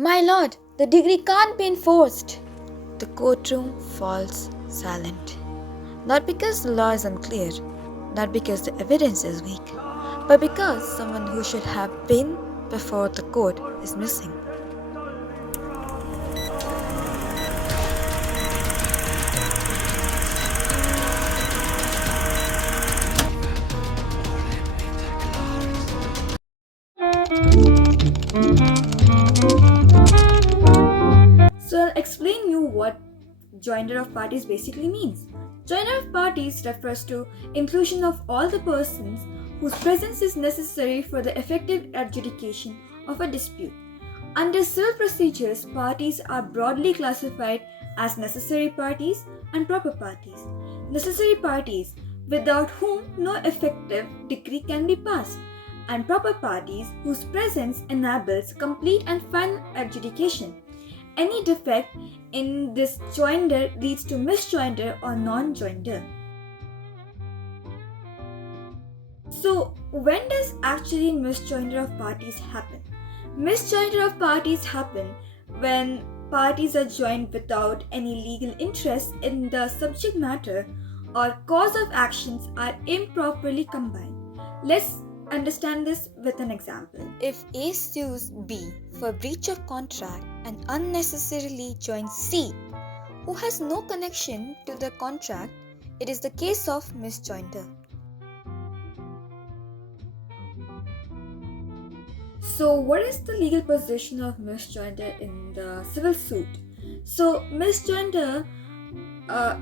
My lord, the decree can't be enforced. The courtroom falls silent. Not because the law is unclear, not because the evidence is weak, but because someone who should have been before the court is missing. So I'll explain you what joinder of parties basically means. Joinder of parties refers to inclusion of all the persons whose presence is necessary for the effective adjudication of a dispute. Under civil procedures, parties are broadly classified as necessary parties and proper parties. Necessary parties, without whom no effective decree can be passed, and proper parties whose presence enables complete and final adjudication. Any defect in this joinder leads to misjoinder or non-joinder. So, when does actually misjoinder of parties happen? Misjoinder of parties happen when parties are joined without any legal interest in the subject matter or cause of actions are improperly combined. Let's understand this with an example. If A sues B for breach of contract and unnecessarily joins C, who has no connection to the contract, it is the case of misjoinder. So, what is the legal position of misjoinder in the civil suit? So, misjoinder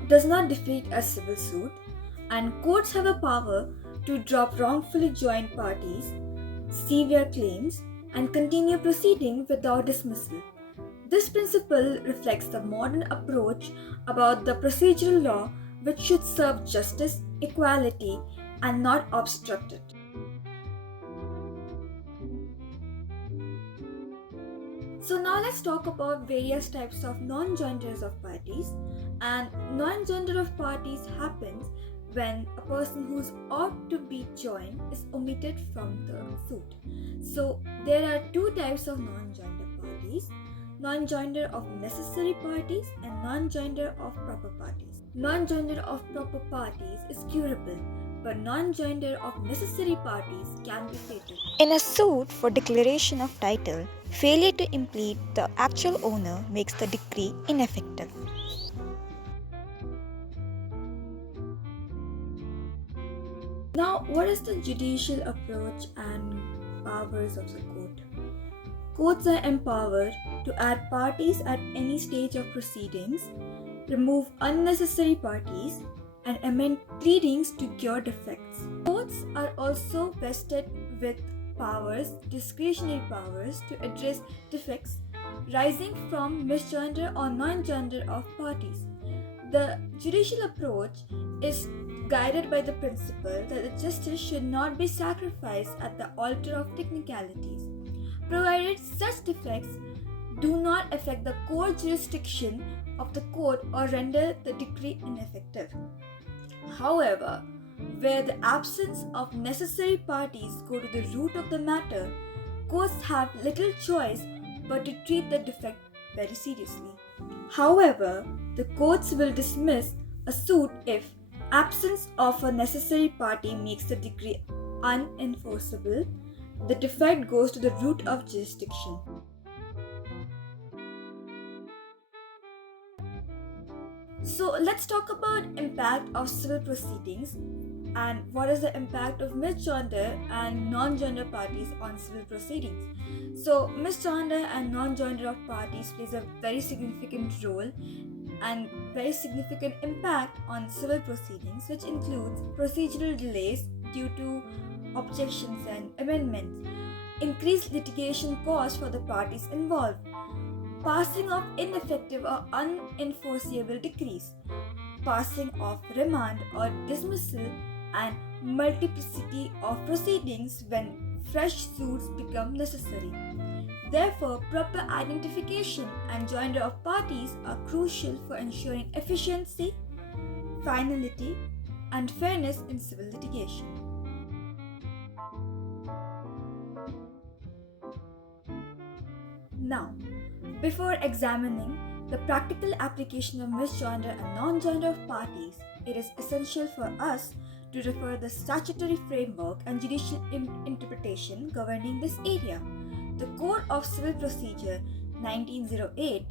does not defeat a civil suit, and courts have a power to drop wrongfully joined parties, severe claims, and continue proceeding without dismissal. This principle reflects the modern approach about the procedural law, which should serve justice, equality, and not obstruct it. So now let's talk about various types of non-joinders of parties. And non-joinder of parties happens when a person who's ought to be joined is omitted from the suit. So there are two types of non-joinder parties: non-joinder of necessary parties and non-joinder of proper parties. Non-joinder of proper parties is curable, but non-joinder of necessary parties can be fatal. In a suit for declaration of title, failure to implead the actual owner makes the decree ineffective. Now, what is the judicial approach and powers of the court? Courts are empowered to add parties at any stage of proceedings, remove unnecessary parties, and amend pleadings to cure defects. Courts are also vested with discretionary powers, to address defects rising from misjoinder or non-joinder of parties. The judicial approach is guided by the principle that the justice should not be sacrificed at the altar of technicalities, provided such defects do not affect the core jurisdiction of the court or render the decree ineffective. However, where the absence of necessary parties go to the root of the matter, courts have little choice but to treat the defect very seriously. However, the courts will dismiss a suit if absence of a necessary party makes the decree unenforceable. The defect goes to the root of jurisdiction. So let's talk about impact of civil proceedings and what is the impact of misjoinder and non-joinder parties on civil proceedings. So misjoinder and non-joinder of parties plays a very significant role and very significant impact on civil proceedings, which includes procedural delays due to objections and amendments, increased litigation costs for the parties involved, passing of ineffective or unenforceable decrees, passing of remand or dismissal, and multiplicity of proceedings when fresh suits become necessary. Therefore, proper identification and joinder of parties are crucial for ensuring efficiency, finality, and fairness in civil litigation. Now, Before examining the practical application of misjoinder and non-joinder of parties, it is essential for us to refer the statutory framework and judicial interpretation governing this area. The Code of Civil Procedure 1908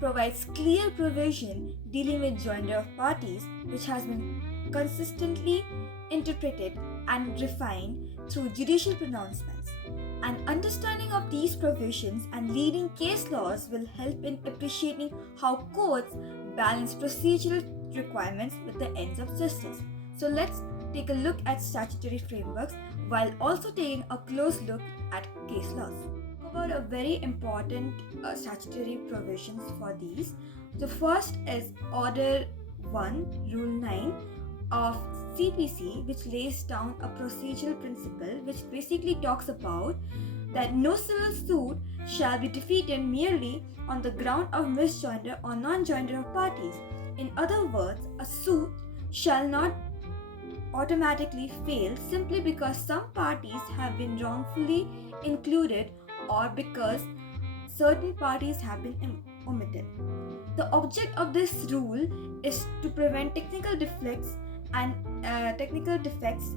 provides clear provision dealing with joinder of parties, which has been consistently interpreted and refined through judicial pronouncements. An understanding of these provisions and leading case laws will help in appreciating how courts balance procedural requirements with the ends of justice. So let's take a look at statutory frameworks while also taking a close look at case laws. About a very important statutory provisions for these. The first is Order 1, Rule 9 of CPC, which lays down a procedural principle which basically talks about that no civil suit shall be defeated merely on the ground of misjoinder or non-joinder of parties. In other words, a suit shall not automatically fail simply because some parties have been wrongfully included or because certain parties have been omitted. The object of this rule is to prevent technical defects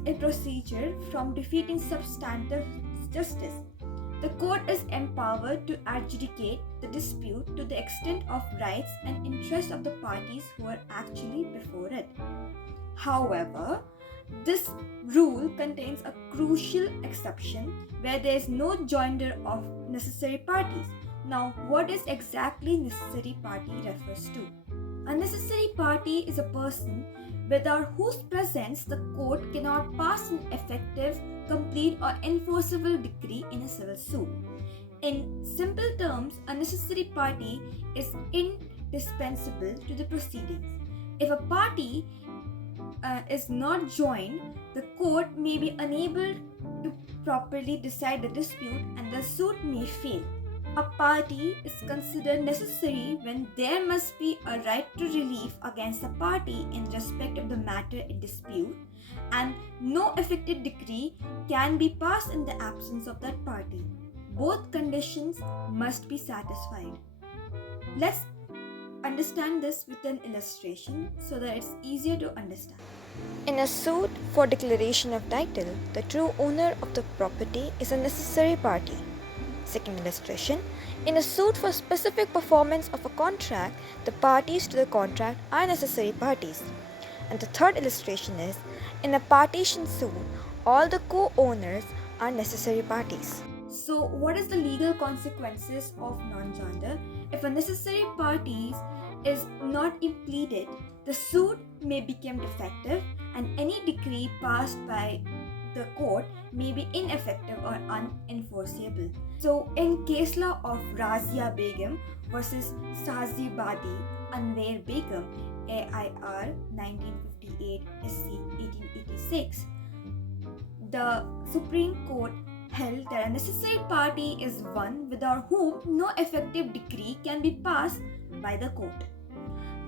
in procedure from defeating substantive justice. The court is empowered to adjudicate the dispute to the extent of rights and interests of the parties who are actually before it. However, this rule contains a crucial exception where there is no joinder of necessary parties. Now, what is exactly necessary party refers to? A necessary party is a person without whose presence the court cannot pass an effective, complete or enforceable decree in a civil suit. In simple terms, a necessary party is indispensable to the proceedings. If a party is not joined, the court may be unable to properly decide the dispute and the suit may fail. A party is considered necessary when there must be a right to relief against the party in respect of the matter in dispute, and no effective decree can be passed in the absence of that party. Both conditions must be satisfied. Let's understand this with an illustration so that it's easier to understand. In a suit for declaration of title, the true owner of the property is a necessary party. Second illustration, in a suit for specific performance of a contract, the parties to the contract are necessary parties. And the third illustration is, in a partition suit, all the co-owners are necessary parties. So, what is the legal consequences of non-joinder? If a necessary party is not impleaded, the suit may become defective and any decree passed by the court may be ineffective or unenforceable. So, in case law of Razia Begum versus Sazi Badi Anwer Begum, AIR 1958 SC 1886, the Supreme Court held that a necessary party is one without whom no effective decree can be passed by the court.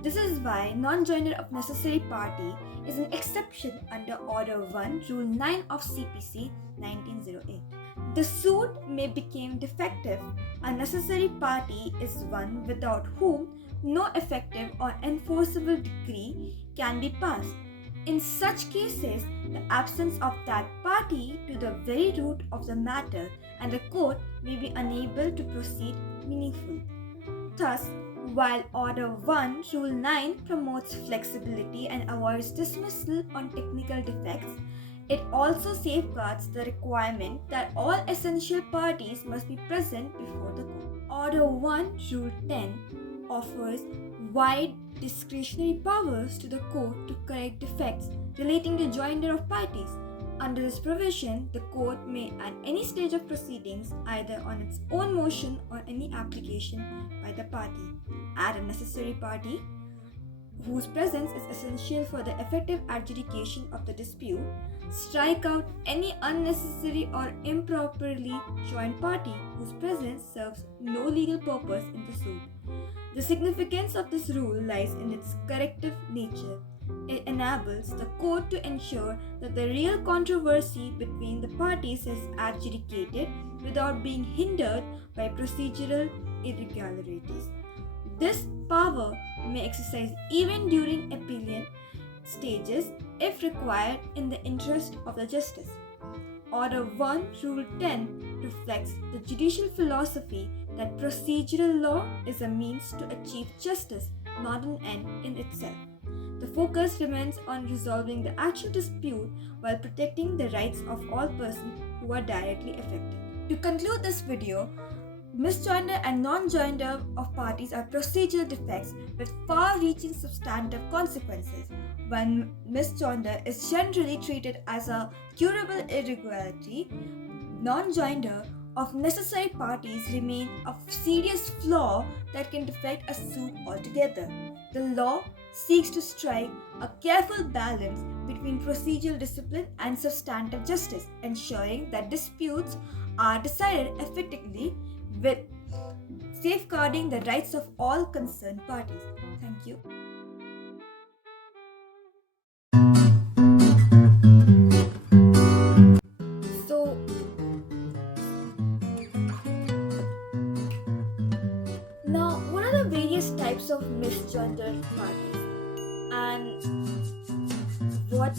This is why non-joinder of necessary party is an exception under Order 1, Rule 9 of CPC 1908. The suit may become defective. A necessary party is one without whom no effective or enforceable decree can be passed. In such cases, the absence of that party to the very root of the matter and the court may be unable to proceed meaningfully. Thus, while Order 1, Rule 9 promotes flexibility and avoids dismissal on technical defects, it also safeguards the requirement that all essential parties must be present before the court. Order 1, Rule 10 offers wide discretionary powers to the court to correct defects relating to joinder of parties. Under this provision, the court may at any stage of proceedings, either on its own motion or any application by the party, add a necessary party whose presence is essential for the effective adjudication of the dispute, strike out any unnecessary or improperly joined party whose presence serves no legal purpose in the suit. The significance of this rule lies in its corrective nature. It enables the court to ensure that the real controversy between the parties is adjudicated without being hindered by procedural irregularities. This power may exercise even during appellate stages if required in the interest of the justice. Order 1 Rule 10 reflects the judicial philosophy that procedural law is a means to achieve justice, not an end in itself. The focus remains on resolving the actual dispute while protecting the rights of all persons who are directly affected. To conclude this video, misjoinder and non-joinder of parties are procedural defects with far-reaching substantive consequences. When misjoinder is generally treated as a curable irregularity, non-joinder of necessary parties remain a serious flaw that can defect a suit altogether. The law seeks to strike a careful balance between procedural discipline and substantive justice, ensuring that disputes are decided effectively with safeguarding the rights of all concerned parties. Thank you. So, now what are the various types of misjoinder parties and what